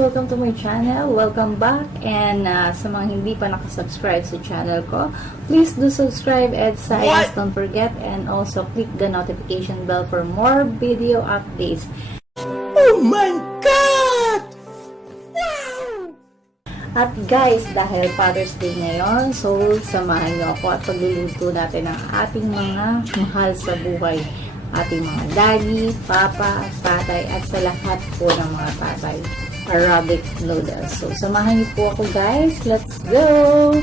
Welcome to my channel. Welcome back. And sa mga hindi pa nakasubscribe sa channel ko, please do subscribe and silence, don't forget. And also click the notification bell for more video updates. Oh my God! Wow! At guys, dahil Father's Day ngayon, so samahan niyo ako at pagluluto natin ng ating mga mahal sa buhay. Ating mga daddy, papa, tatay, at sa lahat po ng mga tatay. Arabic noodles. So, samahan niyo po ako guys. Let's go!